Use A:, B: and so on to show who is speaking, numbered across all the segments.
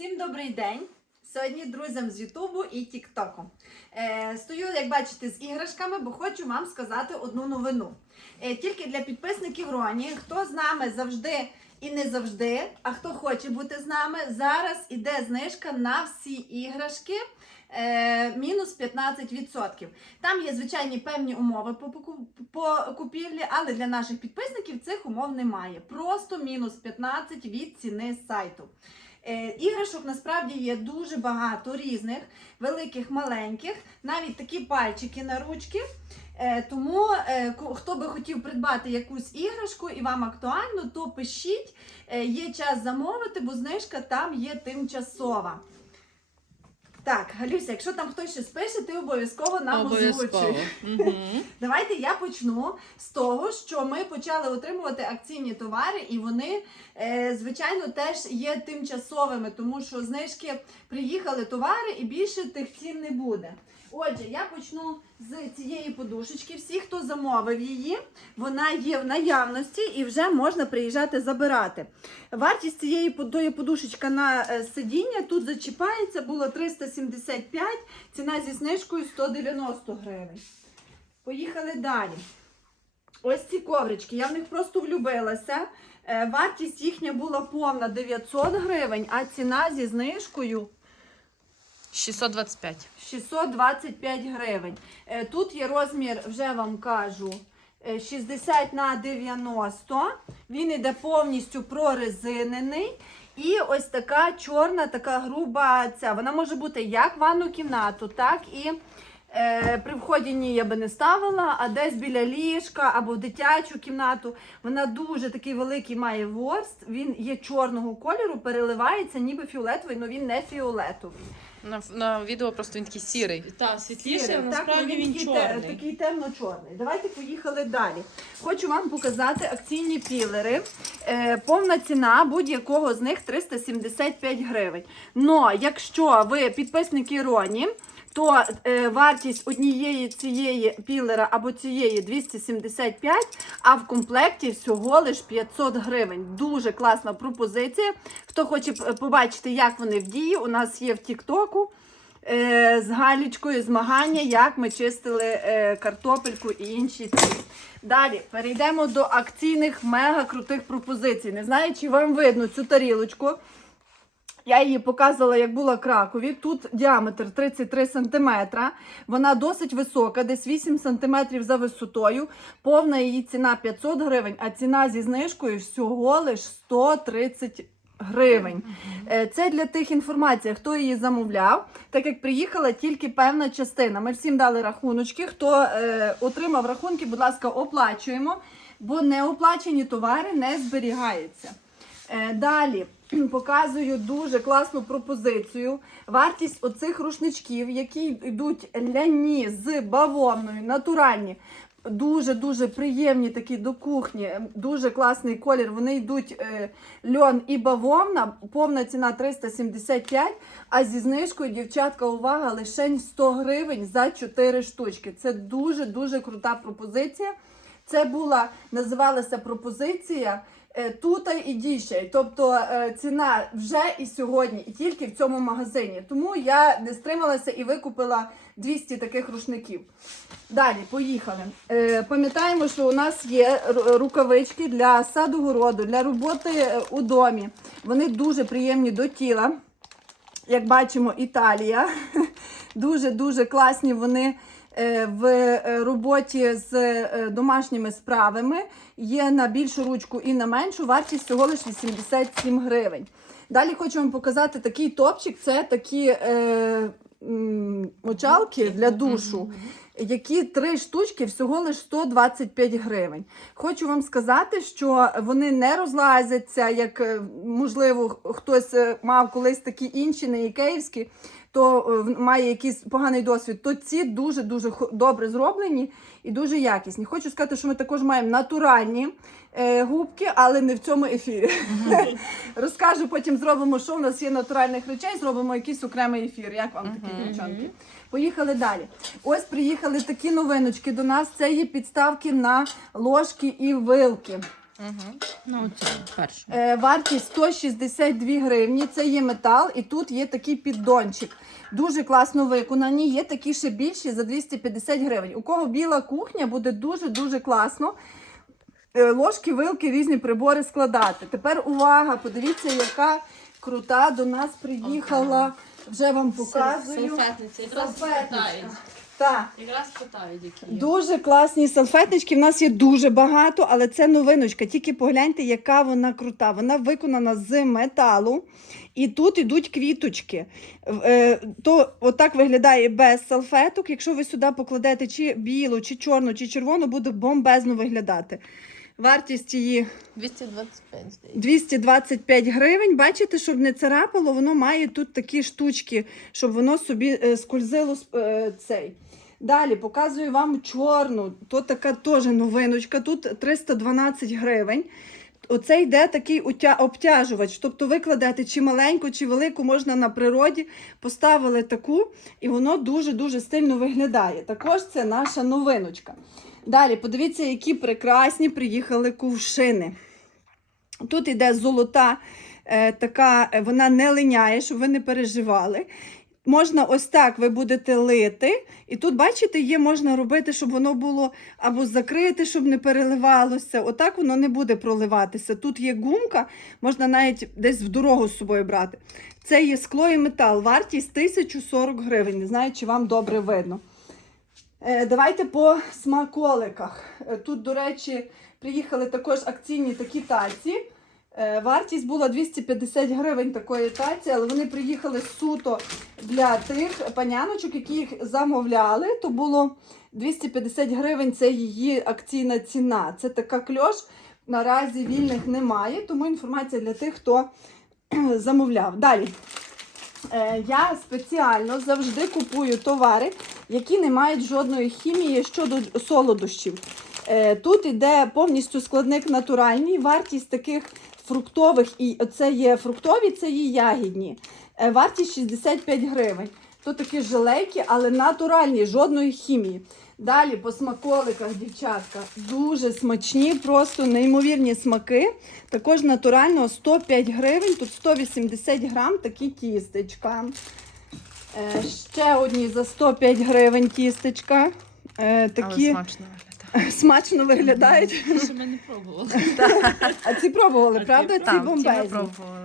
A: Всім добрий день! Сьогодні друзям з Ютубу і Тіктоку. Е, стою, як бачите, з іграшками, бо хочу вам сказати одну новину. Е, тільки для підписників Роні, хто з нами завжди і не завжди, а хто хоче бути з нами, зараз іде знижка на всі іграшки. е, Мінус 15%. Там є звичайні певні умови по, купівлі, але для наших підписників цих умов немає. Просто мінус 15% від ціни сайту. Е, Іграшок насправді є дуже багато різних, великих, маленьких, навіть такі пальчики на ручки. Е, Тому е, хто би хотів придбати якусь іграшку і вам актуально, то пишіть, є час замовити, бо знижка там є тимчасова. Так, Галюся, якщо там хтось щось пише, ти обов'язково нам озвучуй. Давайте я почну з того, що ми почали отримувати акційні товари, і вони, е, звичайно, теж є тимчасовими, тому що знижки приїхали товари і більше тих цін не буде. Отже, я почну з цієї подушечки. Всі, хто замовив її, вона є в наявності і вже можна приїжджати забирати. Вартість цієї подої подушечка на е, сидіння тут зачіпається, було 375, ціна зі знижкою 190 гривень. Поїхали далі. Ось ці коврички, я в них просто влюбилася. Е, Вартість їхня була повна 900 гривень, а ціна зі знижкою
B: 625.
A: 625 гривень. Е, Тут є розмір, вже вам кажу, е, 60 на 90. Він іде повністю прорезинений. І ось така чорна, така груба ця. Вона може бути як в ванну кімнату, так і е, при вході я би не ставила, а десь біля ліжка або в дитячу кімнату. Вона дуже такий великий має ворст. Він є чорного кольору, переливається, ніби фіолетовий, але він не фіолетовий.
B: На, на відео просто він такий сірий.
C: Так, світліше,
A: Сірий,
C: а насправді він
A: такий,
C: чорний.
A: те- такий темно-чорний. Давайте поїхали далі. Хочу вам показати акційні пілери. Е, повна ціна будь-якого з них 375 гривень. Но якщо ви підписники Роні, то е, вартість однієї цієї пілера або цієї 275, а в комплекті всього лиш 500 гривень. Дуже класна пропозиція. Хто хоче побачити, як вони в дії, у нас є в Тіктоку е, з галічкою змагання, як ми чистили е, картопельку і інші ці. Далі перейдемо до акційних мега крутих пропозицій. Не знаю, чи вам видно цю тарілочку. Я її показувала, як була в Кракові. Тут діаметр 33 см. Вона досить висока, десь 8 см за висотою. Повна її ціна 500 гривень, а ціна зі знижкою всього лиш 130 гривень. Е, Це для тих інформацій, хто її замовляв, так як приїхала тільки певна частина. Ми всім дали рахуночки. Хто е, отримав рахунки, будь ласка, оплачуємо, бо неоплачені товари не зберігаються. Е, Далі показую дуже класну пропозицію. Вартість оцих рушничків, які йдуть ляні з бавовною, натуральні. Дуже дуже приємні такі до кухні, ем, дуже класний колір. Вони йдуть е, льон і бавовна. Повна ціна 375, а зі знижкою, дівчатка, увага, лише 100 гривень за 4 штучки. Це дуже дуже крута пропозиція. Це була називалася пропозиція е, тута і дійшей. Тобто е, ціна вже і сьогодні, і тільки в цьому магазині. Тому я не стрималася і викупила 200 таких рушників. Далі, поїхали. Е, пам'ятаємо, що у нас є рукавички для саду городу, для роботи у домі. Вони дуже приємні до тіла. Як бачимо, Італія. Дуже-дуже класні вони в е, роботі з е, домашніми справами. Є на більшу ручку і на меншу. Вартість всього лише 87 гривень. Далі хочу вам показати такий топчик. Це такі е, мочалки для душу. Які три штучки всього лише 125 гривень. Хочу вам сказати, що вони не розлазяться, як е, можливо хтось е, мав колись такі інші, не ікеївські, то е, має якийсь поганий досвід. То ці дуже дуже добре зроблені і дуже якісні. Хочу сказати, що ми також маємо натуральні е, губки, але не в цьому ефірі. Розкажу, потім зробимо, що в нас є натуральних речей, зробимо якийсь окремий ефір. Як вам такі дівчонки? Поїхали далі. Ось приїхали такі новиночки до нас. Це є підставки на ложки і вилки.
B: Угу.
C: Ну, це перше.
A: Е, вартість 162 гривні. Це є метал, і тут є такий піддончик. Дуже класно виконані. Є такі ще більші за 250 гривень. У кого біла кухня буде дуже-дуже класно. Е, Ложки, вилки, різні прибори складати. Тепер увага! Подивіться, яка крута до нас приїхала. Вже вам показую.
C: Салфетниця.
A: Салфетниця. Так.
C: Якраз питають, які є.
A: Дуже класні салфетнички. В нас є дуже багато, але це новиночка. Тільки погляньте, яка вона крута. Вона виконана з металу. І тут ідуть квіточки. Е, То отак виглядає без салфеток. Якщо ви сюди покладете чи білу, чи чорну, чи червону, буде бомбезно виглядати. Вартість її
C: 225,
A: 225 гривень. Бачите, щоб не царапало, воно має тут такі штучки, щоб воно собі е, скользило е, цей. Далі показую вам чорну. То така теж новиночка. Тут 312 гривень. Оце йде такий утя- обтяжувач. Тобто ви кладете чи маленьку, чи велику можна на природі. Поставили таку, і воно дуже-дуже стильно виглядає. Також це наша новиночка. Далі, подивіться, які прекрасні приїхали кувшини. Тут іде золота, е, така, е, вона не линяє, щоб ви не переживали. Можна ось так ви будете лити. І тут, бачите, є, можна робити, щоб воно було або закрите, щоб не переливалося. Отак воно не буде проливатися. Тут є гумка, можна навіть десь в дорогу з собою брати. Це є скло і метал, вартість 1040 гривень. Не знаю, чи вам добре видно. Е, Давайте по смаколиках. Е, Тут, до речі, приїхали також акційні такі таці. Е, Вартість була 250 гривень такої таці, але вони приїхали суто для тих паняночок, які їх замовляли. То було 250 гривень це її акційна ціна. Це така кльош. Наразі вільних немає, тому інформація для тих, хто замовляв. Далі. Е, Я спеціально завжди купую товари, які не мають жодної хімії щодо солодощів. Е, Тут іде повністю складник натуральний, вартість таких фруктових, і це є фруктові, це є ягідні. Е, Вартість 65 гривень. То такі желейки, але натуральні, жодної хімії. Далі по смаколиках, дівчатка, дуже смачні, просто неймовірні смаки. Також натурально 105 гривень, тут 180 грам такі тістечка. Е, ще одні за 105 гривень тістечка. Е,
B: Але
A: такі
B: смачно виглядає.
A: смачно виглядають.
C: Що ми не пробували.
A: А ці пробували, правда? Ці бомбезні.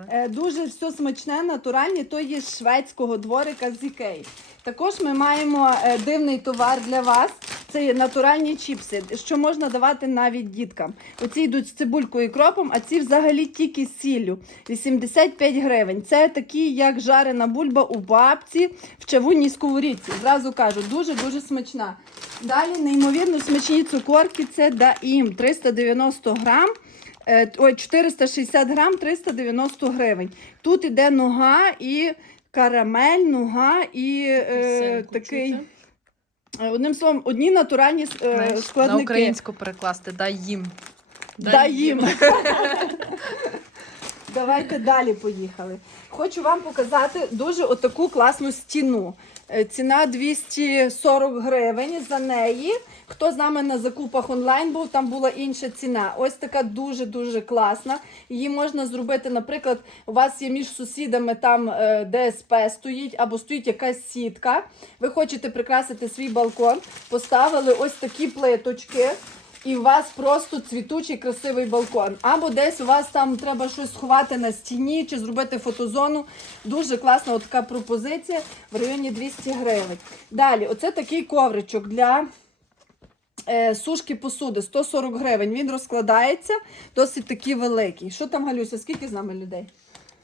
A: Е, Дуже все смачне, натуральні, то є шведського дворика з Ікеї. Також ми маємо е, дивний товар для вас. Це натуральні чіпси, що можна давати навіть діткам. Оці йдуть з цибулькою і кропом, а ці взагалі тільки з сіллю. 85 гривень. Це такі, як жарена бульба у бабці в чавунній сковорідці. Зразу кажу, дуже-дуже смачна. Далі неймовірно смачні цукорки. Це Даїм 390 грам. Е, Ой, 460 грам 390 гривень. Тут іде нога і карамель, нуга і е, такий. Одним словом, одні натуральні е,
B: Знаєш, на
A: складники.
B: українську перекласти, дай їм.
A: Дай їм. Давайте далі поїхали. Хочу вам показати дуже отаку класну стіну. Е, Ціна 240 гривень за неї. Хто з нами на закупах онлайн був, там була інша ціна. Ось така дуже-дуже класна. Її можна зробити, наприклад, у вас є між сусідами там е, ДСП стоїть, або стоїть якась сітка. Ви хочете прикрасити свій балкон, поставили ось такі плиточки. І у вас просто цвітучий красивий балкон. Або десь у вас там треба щось сховати на стіні чи зробити фотозону. Дуже класна от така пропозиція в районі 200 гривень. Далі, оце такий ковричок для е, сушки посуди 140 гривень. Він розкладається, досить такий великий. Що там, Галюся, скільки з нами людей?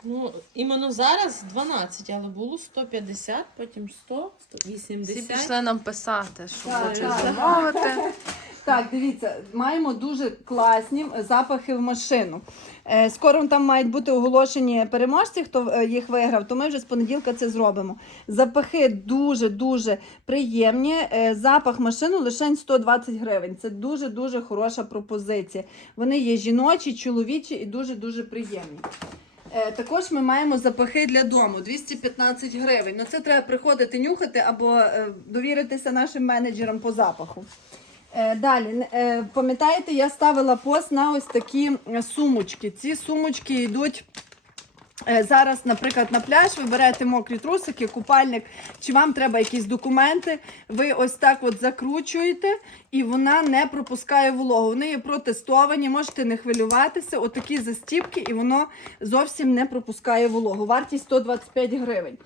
C: Ну, іменно зараз 12, але було 150, потім 100,
B: Всі пішли нам писати, що хочуть замовити.
A: Так, дивіться, маємо дуже класні запахи в машину. Е, Скоро там мають бути оголошені переможці, хто е, їх виграв, то ми вже з понеділка це зробимо. Запахи дуже-дуже приємні. Е, Запах машину лише 120 гривень. Це дуже-дуже хороша пропозиція. Вони є жіночі, чоловічі і дуже-дуже приємні. Е, Також ми маємо запахи для дому 215 гривень. Ну це треба приходити нюхати або е, довіритися нашим менеджерам по запаху. Е, далі, е, пам'ятаєте, я ставила пост на ось такі е, сумочки. Ці сумочки йдуть. Зараз, наприклад, на пляж ви берете мокрі трусики, купальник, чи вам треба якісь документи, ви ось так от закручуєте, і вона не пропускає вологу. Вони є протестовані, можете не хвилюватися. Отакі застіпки, і воно зовсім не пропускає вологу. Вартість 125 гривень.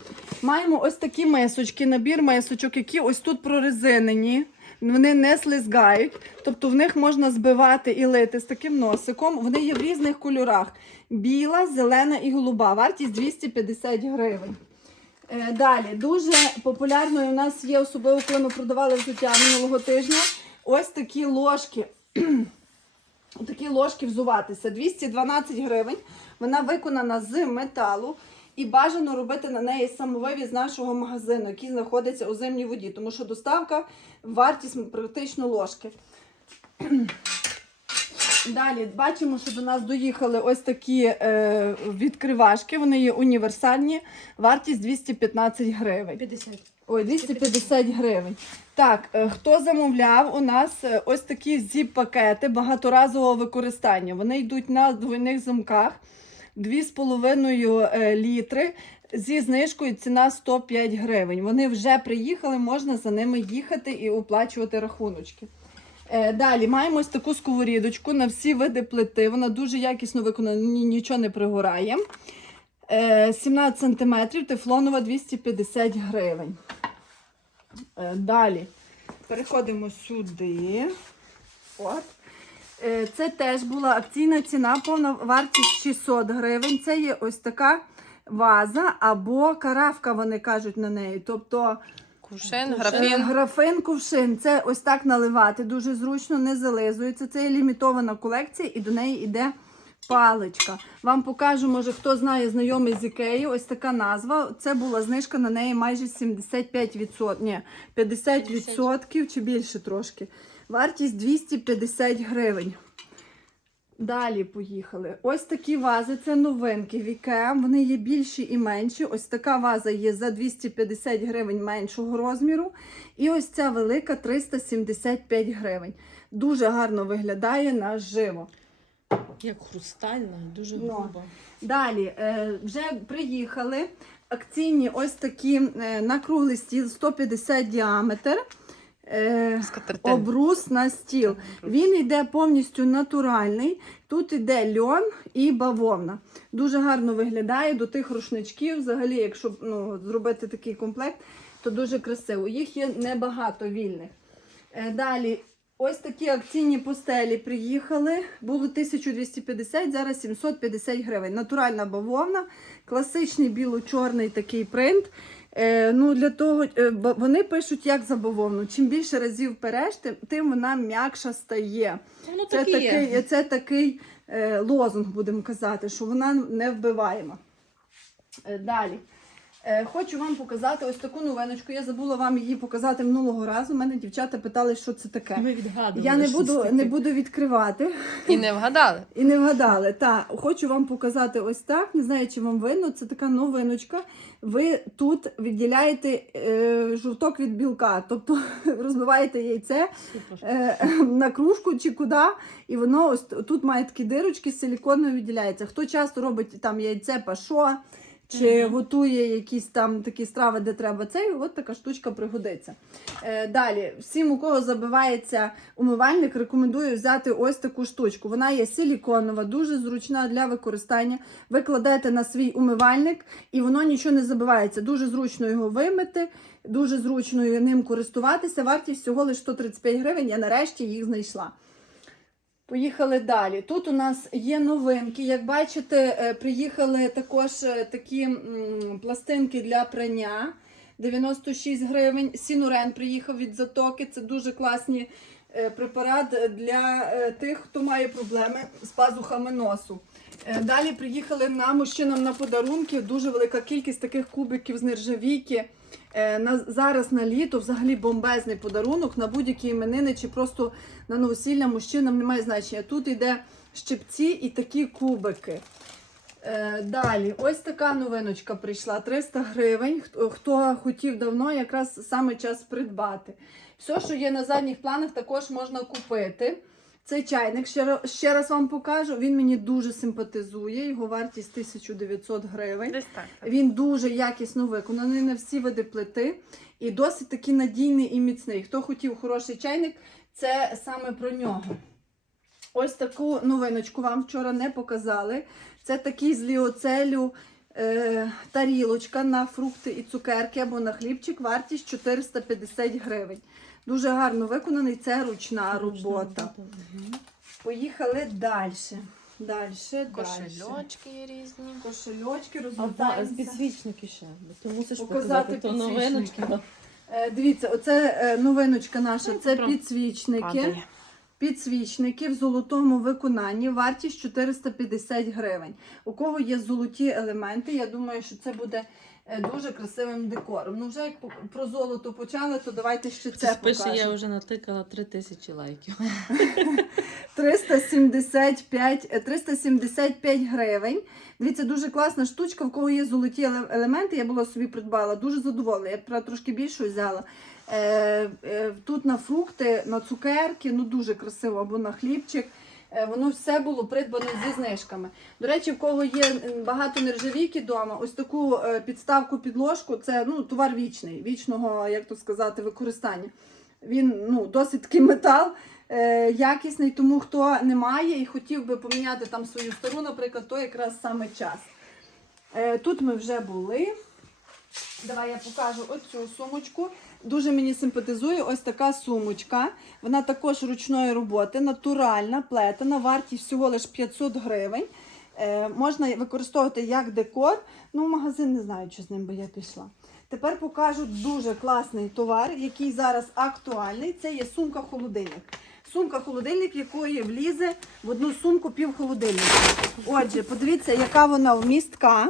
A: Маємо ось такі мисочки, набір мисочок, які ось тут прорезинені. Вони не слизгають, тобто в них можна збивати і лити з таким носиком. Вони є в різних кольорах: біла, зелена і голуба. Вартість 250 гривень. Е, Далі дуже популярною у нас є, особливо коли ми продавали взуття минулого тижня. Ось такі ложки. Такі ложки взуватися. 212 гривень. Вона виконана з металу. І бажано робити на неї самовивіз нашого магазину, який знаходиться у зимній воді, тому що доставка вартість практично ложки. Далі бачимо, що до нас доїхали ось такі е, відкривашки. Вони є універсальні. Вартість 215 гривень.
C: 50.
A: Ой, 250 гривень. Так, е, хто замовляв, у нас е, ось такі зіп-пакети багаторазового використання. Вони йдуть на двойних замках 2,5 е, літри. Зі знижкою ціна 105 гривень. Вони вже приїхали, можна за ними їхати і оплачувати рахуночки. Е, Далі маємо ось таку сковорідочку на всі види плити. Вона дуже якісно виконана, нічого не пригорає. Е, 17 см, тефлонова 250 гривень. Е, Далі переходимо сюди. От. Е, Це теж була акційна ціна, повна вартість 600 гривень. Це є ось така ваза або каравка, вони кажуть на неї. Тобто
B: Кувшин,
A: Е,
B: графін.
A: Графин, кувшин. Це ось так наливати. Дуже зручно, не зализується. Це є лімітована колекція і до неї йде паличка. Вам покажу, може, хто знає знайомий з Ікеї, ось така назва. Це була знижка на неї майже 75%. Ні, 50% чи більше трошки. Вартість 250 гривень. Далі поїхали. Ось такі вази, це новинки в IKEA. Вони є більші і менші. Ось така ваза є за 250 гривень меншого розміру. І ось ця велика 375 гривень. Дуже гарно виглядає наживо.
C: Як хрустальна, дуже
A: Ну.
C: груба.
A: Далі е, вже приїхали акційні ось такі е, на круглий стіл 150 діаметр. Е,
B: Скатертин.
A: обрус на стіл. Він йде повністю натуральний. Тут йде льон і бавовна. Дуже гарно виглядає до тих рушничків. Взагалі, якщо ну, зробити такий комплект, то дуже красиво. Їх є небагато вільних. Е, Далі, ось такі акційні постелі приїхали. Було 1250, зараз 750 гривень. Натуральна бавовна, класичний біло-чорний такий принт. Е, ну, для того, е, бо вони пишуть як за бавовну. Чим більше разів переш, тим, тим вона м'якша стає.
C: Воно
A: Це такий,
C: є.
A: це такий е, лозунг, будемо казати, що вона не вбиваєма. Далі. Е, хочу вам показати ось таку новиночку. Я забула вам її показати минулого разу. Мене дівчата питали, що це таке.
C: Ми відгадували.
A: Я не буду, не буду відкривати.
B: І не вгадали.
A: І не вгадали. Та, хочу вам показати ось так. Не знаю, чи вам видно. Це така новиночка. Ви тут відділяєте е, жовток від білка, тобто розбиваєте яйце е, на кружку чи куди, і воно ось тут має такі дирочки з силіконою відділяється. Хто часто робить там яйце пашо, чи
C: Мгм.
A: готує якісь там такі страви, де треба цей, от така штучка пригодиться. Е, далі, всім, у кого забивається умивальник, рекомендую взяти ось таку штучку. Вона є силіконова, дуже зручна для використання. Ви кладете на свій умивальник і воно нічого не забивається. Дуже зручно його вимити, дуже зручно ним користуватися. Вартість всього лише 135 гривень. Я нарешті їх знайшла. Поїхали далі. Тут у нас є новинки. Як бачите, е, приїхали також е, такі пластинки для прання. 96 гривень. Сінурен приїхав від затоки. Це дуже класний е, препарат для тих, хто має проблеми з пазухами носу. Далі приїхали на мужчинам на подарунки. Дуже велика кількість таких кубиків з нержавійки. Е, На, зараз на літо взагалі бомбезний подарунок на будь-які іменини чи просто на новосілля мужчинам немає значення. Тут йде щипці і такі кубики. Е, далі, ось така новиночка прийшла: 300 гривень. Хто хотів давно, якраз саме час придбати. Все, що є на задніх планах, також можна купити. Цей чайник, ще, раз вам покажу, він мені дуже симпатизує. Його вартість 1900 гривень.
B: Десь так. так.
A: Він дуже якісно виконаний на всі види плити і досить таки надійний і міцний. Хто хотів хороший чайник, це саме про нього. Ось таку новиночку вам вчора не показали. Це такий з ліоцелю е, тарілочка на фрукти і цукерки або на хлібчик, вартість 450 гривень. Дуже гарно виконаний, це ручна робота. Поїхали далі. Далі.
B: Кошельочки різні.
A: Кошельочки
C: А з
A: розвертаємося.
C: підсвічники ще. Ти мусиш
A: Показати
C: показати, то новиночка.
A: Е, Дивіться, оце е, новиночка наша.
B: Ну,
A: Це підсвічники.
B: Падає.
A: Підсвічники в золотому виконанні, вартість 450 гривень. У кого є золоті елементи, я думаю, що це буде дуже красивим декором. Ну, вже як про золото почали, то давайте ще це
C: Це пише, я
A: покажемо.
C: вже натикала 3000 лайків.
A: 375, е, 375 гривень. Дивіться, дуже класна штучка, в кого є золоті елементи. Я була собі придбала, дуже задоволена. Я правда, трошки більшу взяла. Е, е, тут на фрукти, на цукерки, ну дуже красиво, або на хлібчик. Е, Воно все було придбано зі знижками. До речі, в кого є багато нержавійки вдома, ось таку е, підставку підложку, це ну, товар вічний, вічного, як то сказати, використання. Він ну, досить такий метал, е, якісний, тому хто не має і хотів би поміняти там свою стару, наприклад, то якраз саме час. Тут ми вже були. Давай я покажу оцю сумочку. Дуже мені симпатизує ось така сумочка. Вона також ручної роботи, натуральна, плетена, вартість всього лише 500 гривень. Е, можна використовувати як декор. Ну, магазин не знаю, чи з ним би я пішла. Тепер покажу дуже класний товар, який зараз актуальний. Це є сумка-холодильник. Сумка-холодильник, якої влізе в одну сумку пів холодильника. Отже, подивіться, яка вона вмістка.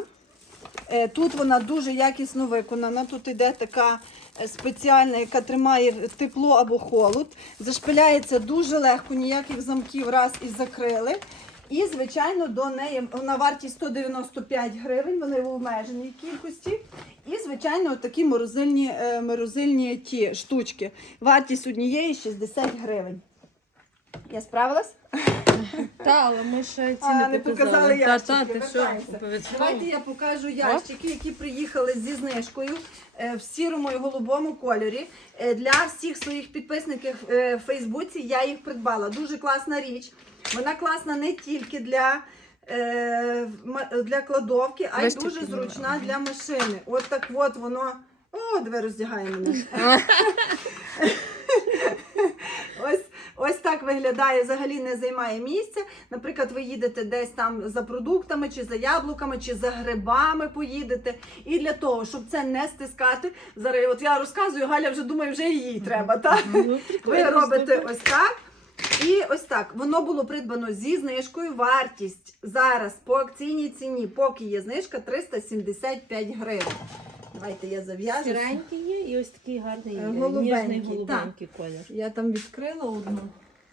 A: Е, Тут вона дуже якісно виконана. Тут іде така спеціальна, яка тримає тепло або холод. Зашпиляється дуже легко, ніяких замків раз і закрили. І, звичайно, до неї вона вартість 195 гривень, вони в обмеженій кількості. І, звичайно, такі морозильні, е, морозильні ті штучки. Вартість однієї 60 гривень. Я справилась?
C: Та, але ми ще ці
A: А,
C: не показали.
A: показали
C: Та, та, ти що,
A: вертайся.
C: обов'язково.
A: Давайте я покажу ящики, які приїхали зі знижкою е, в сірому і голубому кольорі. Е, Для всіх своїх підписників е, в Фейсбуці я їх придбала. Дуже класна річ. Вона класна не тільки для, е, для кладовки, а й
B: Виступів
A: дуже
B: немає.
A: зручна для машини. От так от воно. О, диви роздягає мене. Ось, так виглядає, взагалі не займає місця. Наприклад, ви їдете десь там за продуктами, чи за яблуками, чи за грибами поїдете. І для того, щоб це не стискати, зараз от я розказую, Галя вже думає, вже їй треба. Так?
C: Ну,
A: Ви робите ось так. І ось так. Воно було придбано зі знижкою. Вартість зараз по акційній ціні, поки є знижка, 375 гривень. Давайте я зав'яжу.
C: Сіренький є і ось такий гарний
A: Е,
C: е,
A: голубенький,
C: ніжний голубенький колір.
A: Я там відкрила одну.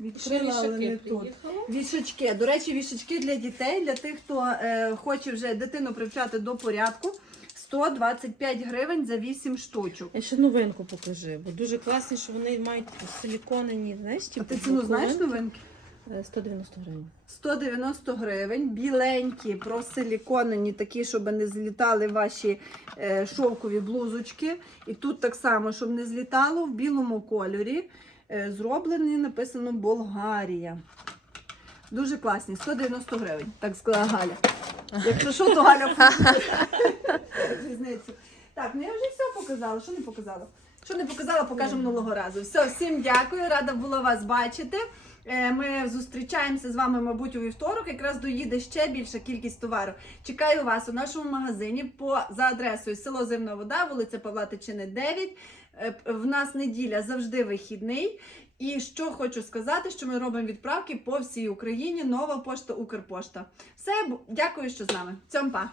A: Відкрила, але не тут. Вішачки. До речі, вішачки для дітей, для тих, хто е, хоче вже дитину привчати до порядку. 125 гривень за 8 штучок.
C: Я ще новинку покажи, бо дуже класні, що вони мають силіконені, знаєш,
A: А
C: типу,
A: ти ціну знаєш новинки?
C: Е, 190 гривень.
A: 190 гривень, біленькі, просиліконені, такі, щоб не злітали ваші е, шовкові блузочки. І тут так само, щоб не злітало в білому кольорі. Е, зроблені, написано Болгарія. Дуже класні, 190 гривень, так сказала Галя. Якщо що, то Галя. Так, ну я вже все показала. Що не показала? Що не показала, покажу минулого разу. Все, всім дякую, рада була вас бачити. Е, Ми зустрічаємося з вами, мабуть, у вівторок. Якраз доїде ще більша кількість товару. Чекаю вас у нашому магазині по за адресою село Зимна Вода, вулиця Павла Тичини, 9. Е, В нас неділя завжди вихідний. І що хочу сказати, що ми робимо відправки по всій Україні. Нова пошта, Укрпошта. Все, дякую, що з нами. Цьом па!